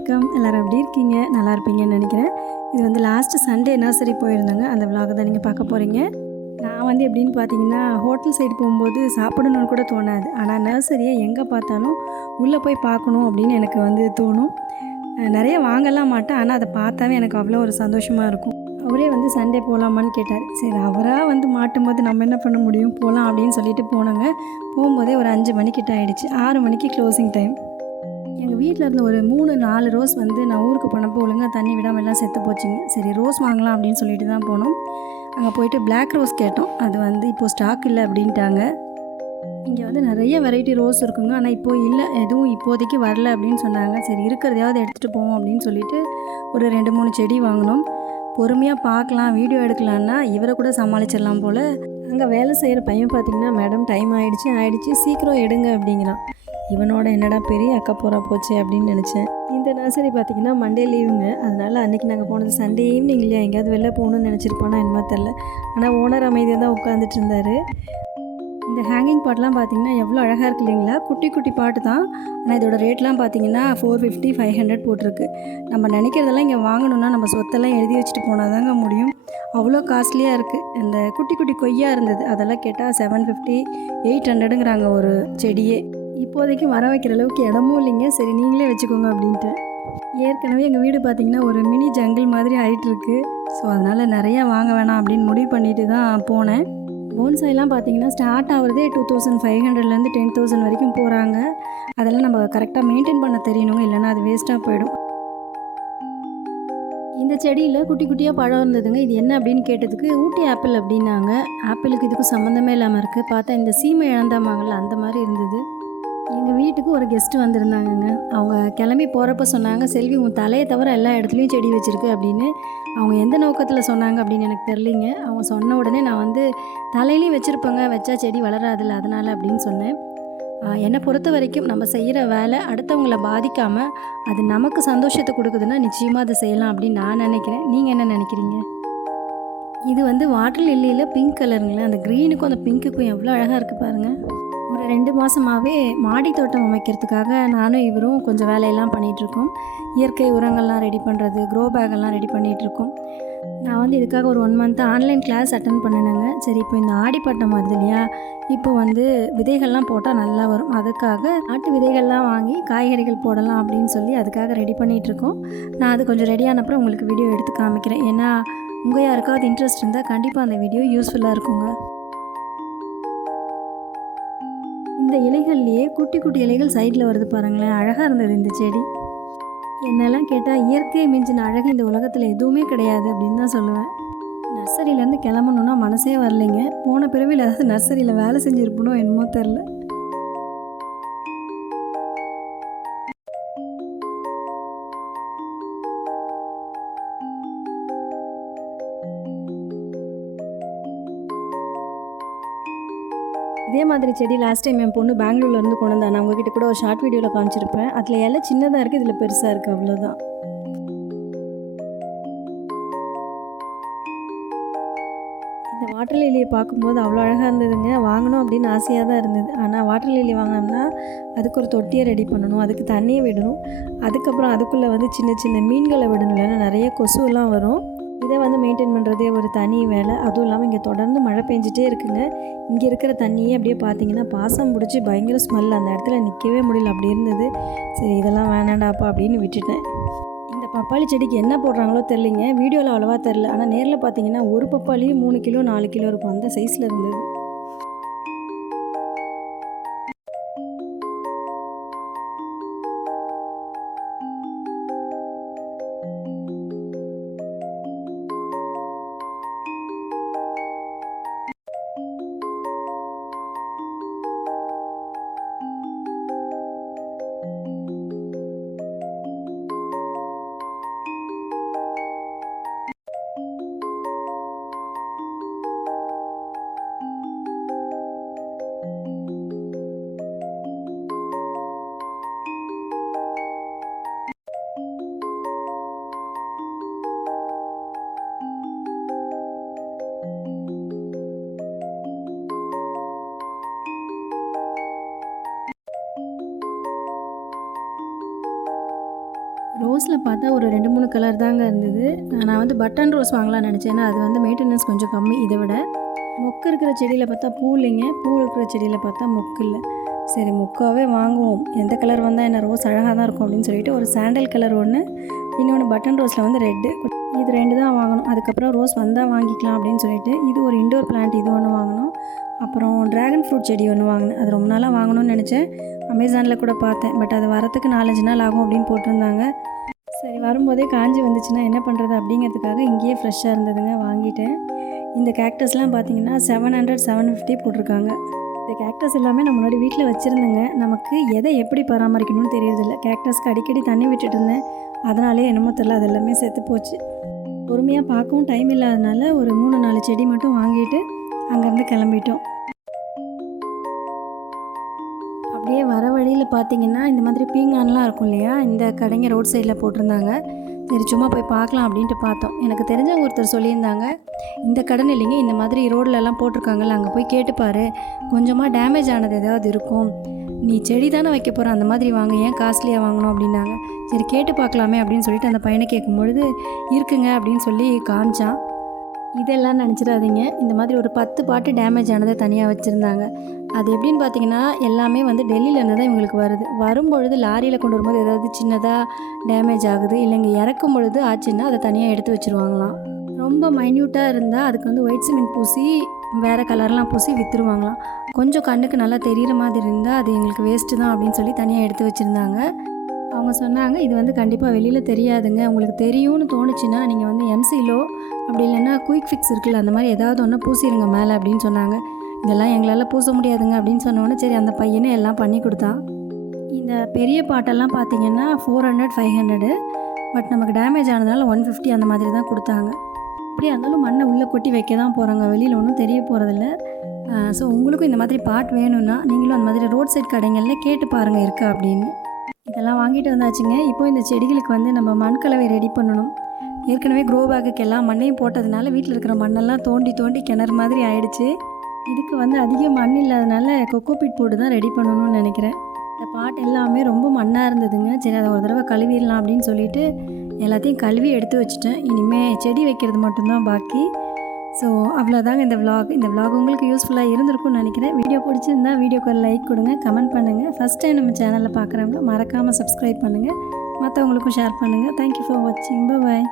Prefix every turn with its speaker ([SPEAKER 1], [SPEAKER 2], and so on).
[SPEAKER 1] வணக்கம். எல்லோரும் எப்படி இருக்கீங்க? நல்லா இருப்பீங்கன்னு நினைக்கிறேன். இது வந்து லாஸ்ட் சண்டே நர்சரி போயிருந்தாங்க. அந்த விலாக தான் நீங்கள் பார்க்க போகிறீங்க நான் வந்து எப்படின்னு பார்த்தீங்கன்னா ஹோட்டல் சைடு போகும்போது சாப்பிடணும்னு கூட தோணாது. ஆனால் நர்சரியை எங்கே பார்த்தாலும் உள்ளே போய் பார்க்கணும் அப்படின்னு எனக்கு வந்து தோணும். நிறைய வாங்கலாம் மாட்டேன். ஆனால் அதை பார்த்தாவே எனக்கு அவ்வளோ ஒரு சந்தோஷமாக இருக்கும். அவரே வந்து சண்டே போகலாமான்னு கேட்டார். சரி அவராக வந்து மாட்டும் போது நம்ம என்ன பண்ண முடியும்? போகலாம் அப்படின்னு சொல்லிட்டு போனாங்க. போகும்போதே ஒரு அஞ்சு மணிக்கிட்ட ஆயிடுச்சு. ஆறு மணிக்கு க்ளோசிங் டைம் எங்கள் வீட்டில் இருந்த ஒரு மூணு நாலு ரோஸ் வந்து நான் ஊருக்கு போனப்போ ஒழுங்காக தண்ணி விடாமல் எல்லாம் செத்து போச்சுங்க. சரி ரோஸ் வாங்கலாம் அப்படின்னு சொல்லிட்டு தான் போனோம். அங்கே போயிட்டு பிளாக் ரோஸ் கேட்டோம். அது வந்து இப்போது ஸ்டாக் இல்லை அப்படின்ட்டாங்க. இங்கே வந்து நிறைய வெரைட்டி ரோஸ் இருக்குங்க. ஆனால் இப்போது இல்லை எதுவும் இப்போதைக்கு வரல அப்படின்னு சொன்னாங்க. சரி இருக்கிறதையாவது எடுத்துகிட்டு போவோம் அப்படின்னு சொல்லிட்டு ஒரு ரெண்டு மூணு செடி வாங்கினோம். பொறுமையாக பார்க்கலாம் வீடியோ எடுக்கலான்னா இவரை கூட சமாளிச்சிடலாம் போல். அங்கே வேலை செய்கிற பையன் பார்த்தீங்கன்னா மேடம் டைம் ஆகிடுச்சு ஆகிடுச்சு சீக்கிரம் எடுங்க அப்படிங்கிறான். இவனோட என்னடா பெரிய அக்கா போகிறா போச்சு அப்படின்னு நினச்சேன். இந்த நர்சரி பார்த்தீங்கன்னா மண்டே லீவுங்க அதனால் அன்றைக்கி நாங்கள் போனது சண்டே ஈவினிங் இல்லையா? எங்கேயாவது வெளில போகணும்னு நினச்சிருப்போனா என்னமோ தெரில ஆனால் ஓனர் அமைதியாக தான் உட்காந்துட்டு இருந்தார். இந்த ஹேங்கிங் பாட்லாம் பார்த்தீங்கன்னா எவ்வளோ அழகாக இருக்கு இல்லைங்களா? குட்டி குட்டி பாட்டு தான். ஆனால் இதோட ரேட்லாம் பார்த்தீங்கன்னா ஃபோர் ஃபிஃப்டி ஃபைவ் ஹண்ட்ரட் போட்டிருக்கு. நம்ம நினைக்கிறதெல்லாம் இங்கே வாங்கணும்னா நம்ம சொத்தெல்லாம் எழுதி வச்சுட்டு போனால் தாங்க முடியும். அவ்வளோ காஸ்ட்லியாக இருக்குது இந்த குட்டி குட்டி கொய்யா இருந்தது. அதெல்லாம் கேட்டால் செவன் ஃபிஃப்டி எயிட் ஹண்ட்ரடுங்கிறாங்க ஒரு செடியே. இப்போதைக்கு வர வைக்கிற அளவுக்கு இடமும் இல்லைங்க. சரி நீங்களே வச்சுக்கோங்க அப்படின்ட்டு. ஏற்கனவே எங்கள் வீடு பார்த்திங்கன்னா ஒரு மினி ஜங்கிள் மாதிரி ஆயிட்டுருக்கு ஸோ அதனால் நிறையா வாங்க வேணாம் அப்படின்னு முடிவு பண்ணிட்டு தான் போனேன். போன்சாய்லாம் பார்த்தீங்கன்னா ஸ்டார்ட் ஆகிறதே டூ தௌசண்ட் ஃபைவ் ஹண்ட்ரட்லேருந்து டென் தௌசண்ட் வரைக்கும் போகிறாங்க அதெல்லாம் நம்ம கரெக்டாக மெயின்டைன் பண்ண தெரியணுங்க. இல்லைன்னா அது வேஸ்ட்டாக போயிடும். இந்த செடியில் குட்டி குட்டியாக பழம் இருந்ததுங்க. இது என்ன அப்படின்னு கேட்டதுக்கு ஊட்டி ஆப்பிள் அப்படின்னாங்க. ஆப்பிளுக்கு இதுக்கும் சம்மந்தமே இல்லாமல் இருக்குது பார்த்தா இந்த சீமை இழந்தாமாங்கல்ல அந்த மாதிரி இருந்தது. எங்கள் வீட்டுக்கு ஒரு கெஸ்ட்டு வந்திருந்தாங்கங்க. அவங்க கிளம்பி போகிறப்ப சொன்னாங்க செல்வி உன் தலையை தவிர எல்லா இடத்துலையும் செடி வச்சுருக்கு அப்படின்னு. அவங்க எந்த நோக்கத்தில் சொன்னாங்க அப்படின்னு எனக்கு தெரிலிங்க அவங்க சொன்ன உடனே நான் வந்து தலையிலையும் வச்சுருப்பேங்க வச்சா செடி வளராதில்ல அதனால் அப்படின்னு சொன்னேன். என்னை பொறுத்த வரைக்கும் நம்ம செய்கிற வேலை அடுத்தவங்கள பாதிக்காமல் அது நமக்கு சந்தோஷத்தை கொடுக்குதுன்னா நிச்சயமாக அதை செய்யலாம் அப்படின்னு நான் நினைக்கிறேன். நீங்கள் என்ன நினைக்கிறீங்க? இது வந்து வாட்டர் லில்லியில் பிங்க் கலருங்களேன் அந்த க்ரீனுக்கும் அந்த பிங்க்குக்கும் எவ்வளோ அழகாக இருக்குது பாருங்கள் ரெண்டு மாதமாகவே மாடி தோட்டம் அமைக்கிறதுக்காக நானும் இவரும் கொஞ்சம் வேலையெல்லாம் பண்ணிகிட்ருக்கோம். இயற்கை உரங்கள்லாம் ரெடி பண்ணுறது க்ரோ பேக்கெல்லாம் ரெடி பண்ணிகிட்ருக்கோம். நான் வந்து இதுக்காக ஒரு one month online class attend பண்ணினேங்க. சரி இப்போ இந்த ஆடிப்பட்டம் வருது இல்லையா? இப்போ வந்து விதைகள்லாம் போட்டால் நல்லா வரும். அதுக்காக நாட்டு விதைகள்லாம் வாங்கி காய்கறிகள் போடலாம் அப்படின்னு சொல்லி அதுக்காக ரெடி பண்ணிகிட்ருக்கோம். நான் அது கொஞ்சம் ரெடியானப்புறம் உங்களுக்கு வீடியோ எடுத்து காமிக்கிறேன். ஏன்னா உங்கள் யாருக்காவது இன்ட்ரெஸ்ட் இருந்தால் கண்டிப்பாக அந்த வீடியோ யூஸ்ஃபுல்லாக இருக்குங்க. இந்த இலைகள்லேயே குட்டி குட்டி இலைகள் சைடில் வருது பாருங்களேன். அழகாக இருந்தது இந்த செடி. என்னெல்லாம் கேட்டால் இயற்கையை மிஞ்சின அழகு இந்த உலகத்தில் எதுவுமே கிடையாது அப்படின்னு தான் சொல்லுவேன். நர்சரியிலேருந்து கிளம்பணுன்னா மனசே வரலைங்க. போன பிறவியில் ஏதாவது நர்சரியில் வேலை செஞ்சுருப்பணும் என்னமோ தெரில இதே மாதிரி செடி லாஸ்ட் டைம் என் பொண்ணு பெங்களூர்லேருந்து கொண்டு வந்தா நான் உங்ககிட்ட கூட ஒரு ஷார்ட் வீடியோவில் காமிச்சிருப்பேன். அதில் எல்லாம் சின்னதாக இருக்குது இதில் பெருசாக இருக்குது அவ்வளோதான் இந்த வாட்டர் லிலியை பார்க்கும்போது அவ்வளோ அழகாக இருந்ததுங்க. வாங்கணும் அப்படின்னு ஆசையாக தான் இருந்தது. ஆனால் வாட்டர் லிலி வாங்கினோம்னா அதுக்கு ஒரு தொட்டியை ரெடி பண்ணணும். அதுக்கு தண்ணியை விடணும். அதுக்கப்புறம் அதுக்குள்ளே வந்து சின்ன சின்ன மீன்களை விடணும். இல்லைன்னா நிறைய கொசுவெல்லாம் வரும். இதை வந்து மெயின்டைன் பண்ணுறதே ஒரு தனி வேலை. அதுவும் இல்லாமல் இங்கே தொடர்ந்து மழை பெஞ்சிட்டே இருக்குங்க. இங்கே இருக்கிற தண்ணியே அப்படியே பார்த்தீங்கன்னா பாசம் பிடிச்சி பயங்கர ஸ்மெல் அந்த இடத்துல நிற்கவே முடியல. அப்படி இருந்தது. சரி இதெல்லாம் வேணாண்டாப்பா அப்படின்னு விட்டுட்டேன். இந்த பப்பாளி செடிக்கு என்ன போடுறாங்களோ தெரிலிங்க வீடியோவில் அவ்வளோவா தெரில ஆனால் நேரில் பார்த்தீங்கன்னா ஒரு பப்பாளியும் மூணு கிலோ நாலு கிலோ இருக்கும். அந்த சைஸில் இருந்தது. ரோஸில் பார்த்தா ஒரு ரெண்டு மூணு கலர் தாங்க இருந்தது. நான் வந்து பட்டன் ரோஸ் வாங்கலாம்னு நினச்சேன். அது வந்து மெயின்டெனன்ஸ் கொஞ்சம் கம்மி. இதை விட மொக்கு இருக்கிற செடியில் பார்த்தா பூ இல்லைங்க. பூ இருக்கிற செடியில் பார்த்தா மொக்கு இல்லை. சரி மொக்காவே வாங்குவோம். எந்த கலர் வந்தால் என்ன ரோஸ் அழகாக தான் இருக்கும் அப்படின்னு சொல்லிட்டு ஒரு சாண்டல் கலர் ஒன்று இன்னொன்று பட்டன் ரோஸில் வந்து ரெட்டு இது ரெண்டு தான் வாங்கணும். அதுக்கப்புறம் ரோஸ் வந்தால் வாங்கிக்கலாம் அப்படின்னு சொல்லிட்டு இது ஒரு இண்டோர் பிளான்ட் இது ஒன்று வாங்கணும் அப்புறம் ட்ராகன் ஃப்ரூட் செடி ஒன்று வாங்கினேன். அது ரொம்ப நாளாக வாங்கணும்னு நினச்சேன். அமேசானில் கூட பார்த்தேன். பட் அது வரத்துக்கு நாலஞ்சு நாள் ஆகும் அப்படின்னு போட்டிருந்தாங்க. சரி வரும்போதே காஞ்சி வந்துச்சுன்னா என்ன பண்ணுறது அப்படிங்கிறதுக்காக இங்கேயே ஃப்ரெஷ்ஷாக இருந்ததுங்க வாங்கிட்டேன். இந்த கேக்டஸ்லாம் பார்த்தீங்கன்னா செவன் ஹண்ட்ரட் செவன் ஃபிஃப்டி போட்டிருக்காங்க. இந்த கேக்டஸ் எல்லாமே நம்மளோட முன்னாடி வீட்டில் வச்சுருந்தேங்க. நமக்கு எதை எப்படி பராமரிக்கணும்னு தெரியறதில்ல. கேக்டஸ்க்கு அடிக்கடி தண்ணி விட்டுட்டு இருந்தேன். அதனாலே என்னமோ தெரில அது எல்லாமே செத்து போச்சு. பொறுமையாக பார்க்கவும் டைம் இல்லாதனால ஒரு மூணு நாலு செடி மட்டும் வாங்கிட்டு அங்கேருந்து கிளம்பிட்டோம். அப்படியே வர வழியில் பார்த்தீங்கன்னா இந்த மாதிரி பீங்கான்லாம் இருக்கும் இல்லையா? இந்த கடைங்க ரோட் சைடில் போட்டிருந்தாங்க. சரி சும்மா போய் பார்க்கலாம் அப்படின்ட்டு பார்த்தோம். எனக்கு தெரிஞ்சவங்க ஒருத்தர் சொல்லியிருந்தாங்க இந்த கடன் இல்லைங்க இந்த மாதிரி ரோட்லலாம் போட்டிருக்காங்கல்ல அங்கே போய் கேட்டுப்பாரு கொஞ்சமாக டேமேஜ் ஆனது ஏதாவது இருக்கும். நீ செடி தானே வைக்க போகிற அந்த மாதிரி வாங்க. ஏன் காஸ்ட்லியாக வாங்கணும்? அப்படின்னாங்க. சரி கேட்டு பார்க்கலாமே அப்படின்னு சொல்லிட்டு அந்த பையனை கேட்கும்பொழுது இருக்குங்க அப்படின்னு சொல்லி காமிச்சான். இதெல்லாம் நினச்சிடாதீங்க. இந்த மாதிரி ஒரு பத்து பாட்டு டேமேஜ் ஆனதை தனியாக வச்சுருந்தாங்க. அது எப்படின்னு பார்த்தீங்கன்னா எல்லாமே வந்து டெல்லியிலேருந்து தான் இவங்களுக்கு வருது. வரும்பொழுது லாரியில் கொண்டு வரும்போது ஏதாவது சின்னதாக டேமேஜ் ஆகுது இல்லைங்க இறக்கும் பொழுது ஆச்சுன்னா அதை தனியாக எடுத்து வச்சுருவாங்களாம். ரொம்ப மைன்யூட்டாக இருந்தால் அதுக்கு வந்து ஒயிட் சிமெண்ட் பூசி வேறு கலர்லாம் பூசி விற்றுருவாங்களாம் கொஞ்சம் கண்ணுக்கு நல்லா தெரிகிற மாதிரி இருந்தால் அது எங்களுக்கு வேஸ்ட்டு தான் அப்படின்னு சொல்லி தனியாக எடுத்து வச்சுருந்தாங்க. அவங்க சொன்னாங்க இது வந்து கண்டிப்பாக வெளியில் தெரியாதுங்க. உங்களுக்கு தெரியும்னு தோணுச்சுன்னா நீங்கள் வந்து எம்சிலோ அப்படி இல்லைன்னா குயிக் ஃபிக்ஸ் இருக்குல்ல அந்த மாதிரி ஏதாவது ஒன்று பூசிடுங்க மேலே அப்படின்னு சொன்னாங்க. இதெல்லாம் எங்களால் பூச முடியாதுங்க அப்படின்னு சொன்னோன்னே சரி அந்த பையனே எல்லாம் பண்ணி கொடுத்தான். இந்த பெரிய பாட்டெல்லாம் பார்த்தீங்கன்னா four hundred five hundred but நமக்கு டேமேஜ் ஆனதுனால ஒன் ஃபிஃப்டி அந்த மாதிரி தான் கொடுத்தாங்க. அப்படியே இருந்தாலும் மண்ணை உள்ளே கொட்டி வைக்க தான் போகிறாங்க வெளியில் ஒன்றும் தெரிய போகிறதில்ல ஸோ உங்களுக்கும் இந்த மாதிரி பாட் வேணும்னா நீங்களும் அந்த மாதிரி ரோட் சைட் கடைங்களில் கேட்டு பாருங்கள் இருக்கா அப்படின்னு. இதெல்லாம் வாங்கிட்டு வந்தாச்சுங்க. இப்போ இந்த செடிகளுக்கு வந்து நம்ம மண் கலவை ரெடி பண்ணணும். ஏற்கனவே க்ரோ பேக்குக்கு எல்லாம் மண்ணையும் போட்டதுனால வீட்டில் இருக்கிற மண்ணெல்லாம் தோண்டி தோண்டி கிணறு மாதிரி ஆயிடுச்சு. இதுக்கு வந்து அதிக மண் இல்லாதனால கொக்கோபிட் போட்டு தான் ரெடி பண்ணணும்னு நினைக்கிறேன். இந்த பாட் எல்லாமே ரொம்ப மண்ணாக இருந்ததுங்க. சரி அதை ஒரு தடவை கழுவிடலாம் அப்படின்னு சொல்லிட்டு எல்லாத்தையும் கழுவி எடுத்து வச்சுட்டேன். இனிமேல் செடி வைக்கிறது மட்டும்தான் பாக்கி. ஸோ அவ்வளோதாங்க இந்த விலாக் இந்த விலாக் உங்களுக்கு யூஸ்ஃபுல்லாக இருந்திருக்கும்னு நினைக்கிறேன். வீடியோ பிடிச்சிருந்தா வீடியோக்கு ஒரு லைக் கொடுங்க கமெண்ட் பண்ணுங்கள் ஃபஸ்ட் டைம் நம்ம சேனலில் பார்க்குறவங்க மறக்காமல் சப்ஸ்கிரைப் பண்ணுங்கள் மற்றவங்களுக்கும் ஷேர் பண்ணுங்கள் தேங்க்யூ ஃபார் வாட்சிங் பாய்